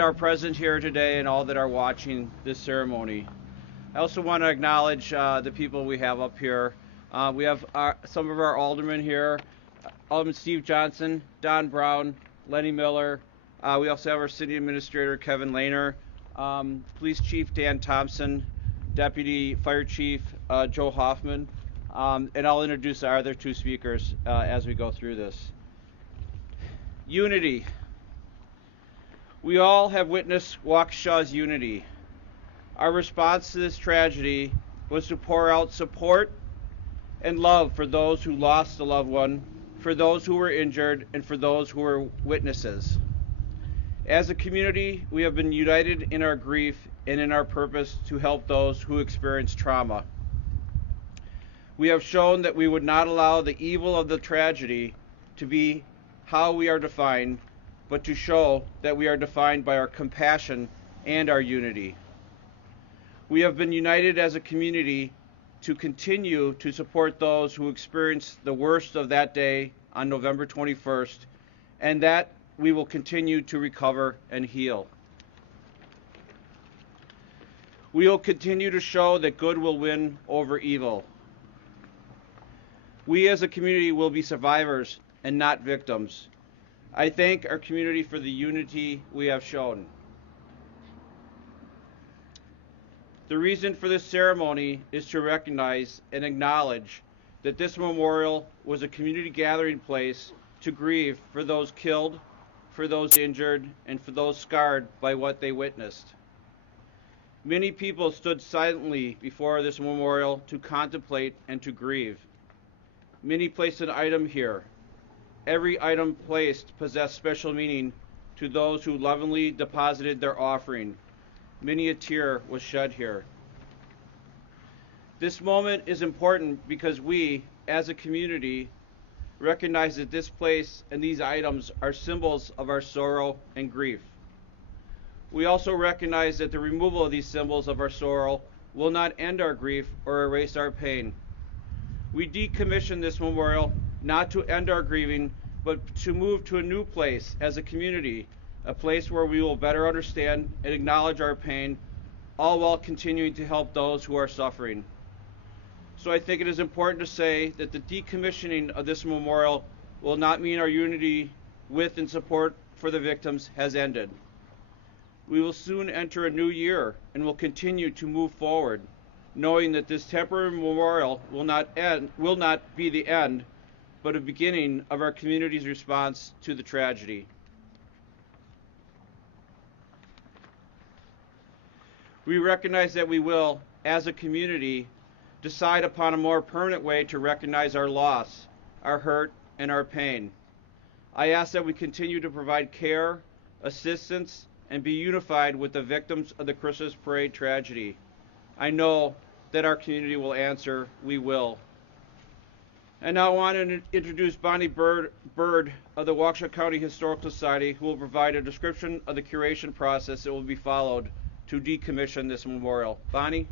are present here today and all that are watching this ceremony. I also want to acknowledge the people we have up here. We have some of our aldermen here, Alderman Steve Johnson, Don Brown, Lenny Miller. We also have our city administrator, Kevin Lehner, Police Chief Dan Thompson, Deputy Fire Chief Joe Hoffman, and I'll introduce our other two speakers as we go through this. Unity. We all have witnessed Waukesha's unity. Our response to this tragedy was to pour out support and love for those who lost a loved one, for those who were injured, and for those who were witnesses. As a community, we have been united in our grief and in our purpose to help those who experience trauma. We have shown that we would not allow the evil of the tragedy to be how we are defined, but to show that we are defined by our compassion and our unity. We have been united as a community to continue to support those who experienced the worst of that day on November 21st, and that we will continue to recover and heal. We will continue to show that good will win over evil. We as a community will be survivors and not victims. I thank our community for the unity we have shown. The reason for this ceremony is to recognize and acknowledge that this memorial was a community gathering place to grieve for those killed, for those injured, and for those scarred by what they witnessed. Many people stood silently before this memorial to contemplate and to grieve. Many placed an item here. Every item placed possessed special meaning to those who lovingly deposited their offering. Many a tear was shed here. This moment is important because we, as a community, recognize that this place and these items are symbols of our sorrow and grief. We also recognize that the removal of these symbols of our sorrow will not end our grief or erase our pain. We decommission this memorial not to end our grieving, but to move to a new place as a community, a place where we will better understand and acknowledge our pain, all while continuing to help those who are suffering. So I think it is important to say that the decommissioning of this memorial will not mean our unity with and support for the victims has ended. We will soon enter a new year and will continue to move forward, knowing that this temporary memorial will not be the end, but a beginning of our community's response to the tragedy. We recognize that we will, as a community, decide upon a more permanent way to recognize our loss, our hurt, and our pain. I ask that we continue to provide care, assistance, and be unified with the victims of the Christmas parade tragedy. I know that our community will answer, we will. And now I want to introduce Bonnie Bird of the Waukesha County Historical Society, who will provide a description of the curation process that will be followed to decommission this memorial. Bonnie?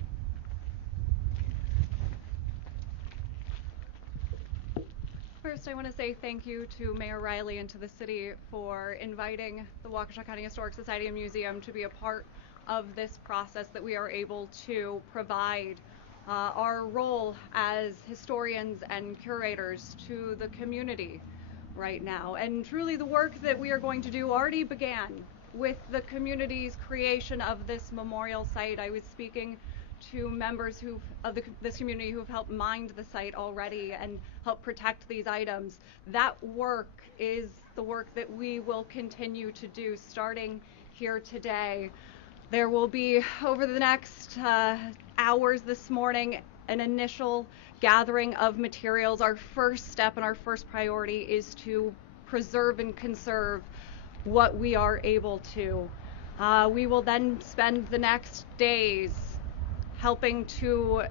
First, I want to say thank you to Mayor Riley and to the city for inviting the Waukesha County Historic Society and Museum to be a part of this process that we are able to provide our role as historians and curators to the community right now. And truly the work that we are going to do already began with the community's creation of this memorial site. I was speaking to members of this community who have helped mind the site already and help protect these items. That work is the work that we will continue to do starting here today. There will be, over the next hours this morning, an initial gathering of materials. Our first step and our first priority is to preserve and conserve what we are able to. We will then spend the next days helping to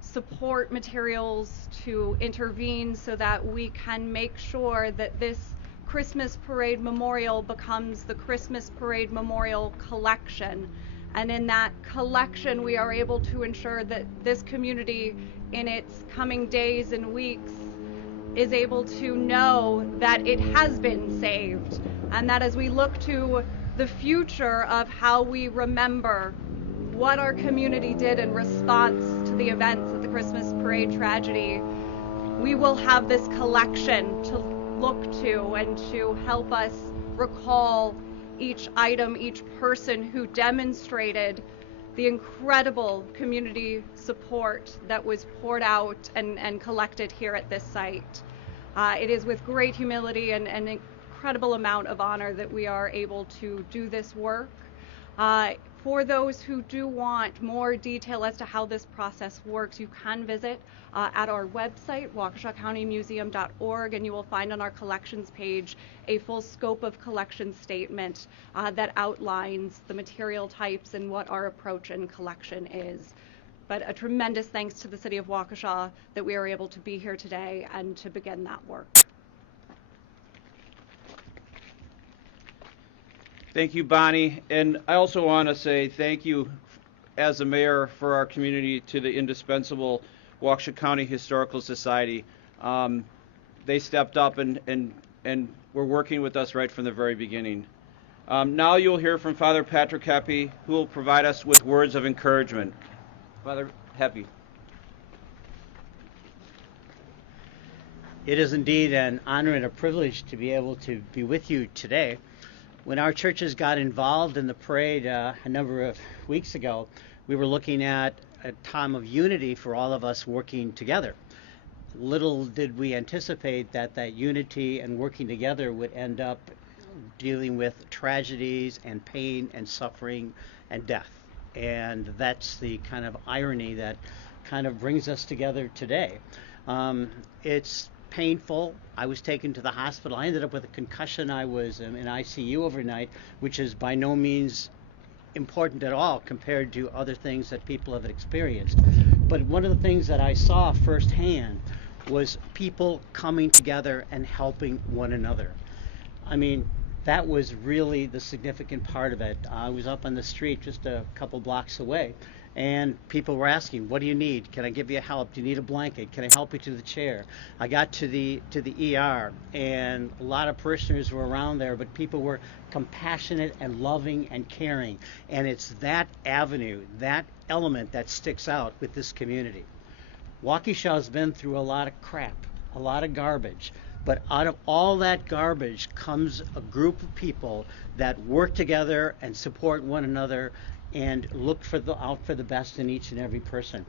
support materials, to intervene so that we can make sure that this Christmas Parade Memorial becomes the Christmas Parade Memorial Collection. And in that collection, we are able to ensure that this community, in its coming days and weeks, is able to know that it has been saved And that as we look to the future of how we remember what our community did in response to the events of the Christmas parade tragedy, we will have this collection to look to and to help us recall each item, each person who demonstrated the incredible community support that was poured out and collected here at this site. It is with great humility and an incredible amount of honor that we are able to do this work. For those who do want more detail as to how this process works, you can visit at our website, waukeshacountymuseum.org, and you will find on our collections page a full scope of collection statement that outlines the material types and what our approach in collection is. But a tremendous thanks to the City of Waukesha that we are able to be here today and to begin that work. Thank you, Bonnie. And I also want to say thank you as a mayor for our community to the indispensable Waukesha County Historical Society. They stepped up and were working with us right from the very beginning. Now you'll hear from Father Patrick Heppy, who will provide us with words of encouragement. Father Heppy. It is indeed an honor and a privilege to be able to be with you today. When our churches got involved in the parade a number of weeks ago, we were looking at a time of unity for all of us working together. Little did we anticipate that that unity and working together would end up dealing with tragedies and pain and suffering and death. And that's the kind of irony that kind of brings us together today. It's painful. I was taken to the hospital. I ended up with a concussion. I was in ICU overnight, which is by no means important at all compared to other things that people have experienced. But one of the things that I saw firsthand was people coming together and helping one another. I mean, that was really the significant part of it. I was up on the street just a couple blocks away, and people were asking, what do you need? Can I give you help? Do you need a blanket? Can I help you to the chair? I got to the ER, and a lot of parishioners were around there, but people were compassionate and loving and caring. And it's that avenue, that element that sticks out with this community. Waukesha has been through a lot of crap, a lot of garbage. But out of all that garbage comes a group of people that work together and support one another and look out for the best in each and every person.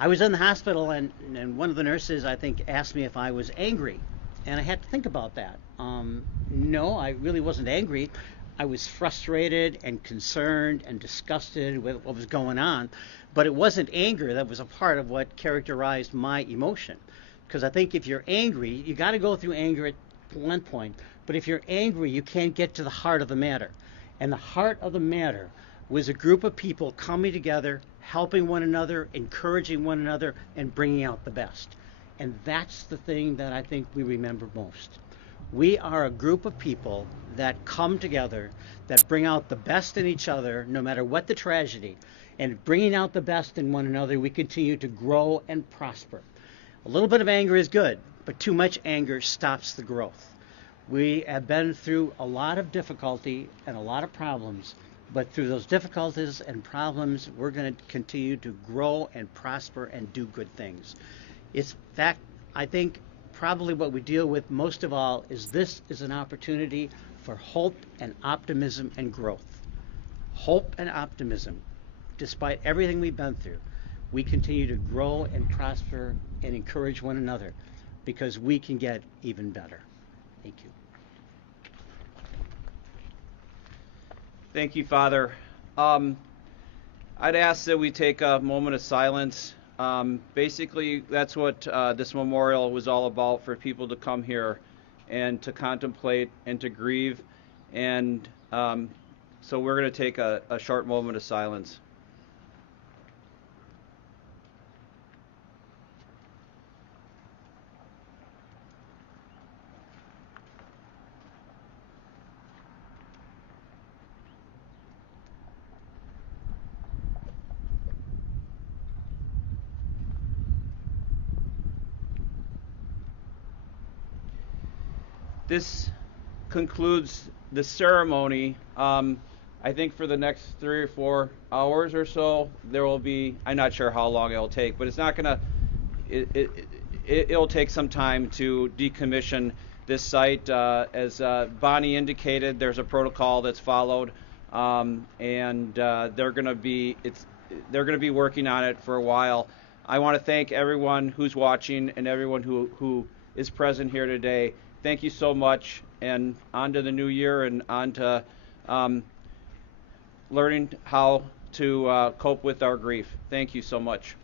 I was in the hospital, and one of the nurses, I think, asked me if I was angry. And I had to think about that. No, I really wasn't angry. I was frustrated and concerned and disgusted with what was going on. But it wasn't anger that was a part of what characterized my emotion. Because I think if you're angry, you got to go through anger at one point. But if you're angry, you can't get to the heart of the matter. And the heart of the matter was a group of people coming together, helping one another, encouraging one another, and bringing out the best. And that's the thing that I think we remember most. We are a group of people that come together, that bring out the best in each other, no matter what the tragedy. And bringing out the best in one another, we continue to grow and prosper. A little bit of anger is good, but too much anger stops the growth. We have been through a lot of difficulty and a lot of problems, but through those difficulties and problems, we're going to continue to grow and prosper and do good things. It's fact, I think probably what we deal with most of all is this is an opportunity for hope and optimism and growth. Hope and optimism, despite everything we've been through. We continue to grow and prosper and encourage one another because we can get even better. Thank you. Thank you, Father. I'd ask that we take a moment of silence. Basically, that's what this memorial was all about, for people to come here and to contemplate and to grieve. And so we're going to take a short moment of silence. This concludes the ceremony, I think for the next 3 or 4 hours or so, there will be, I'm not sure how long it'll take, but it's not going to, it'll take some time to decommission this site. As Bonnie indicated, there's a protocol that's followed, and they're going to be working on it for a while. I want to thank everyone who's watching and everyone who is present here today. Thank you so much, and on to the new year and on to learning how to cope with our grief. Thank you so much.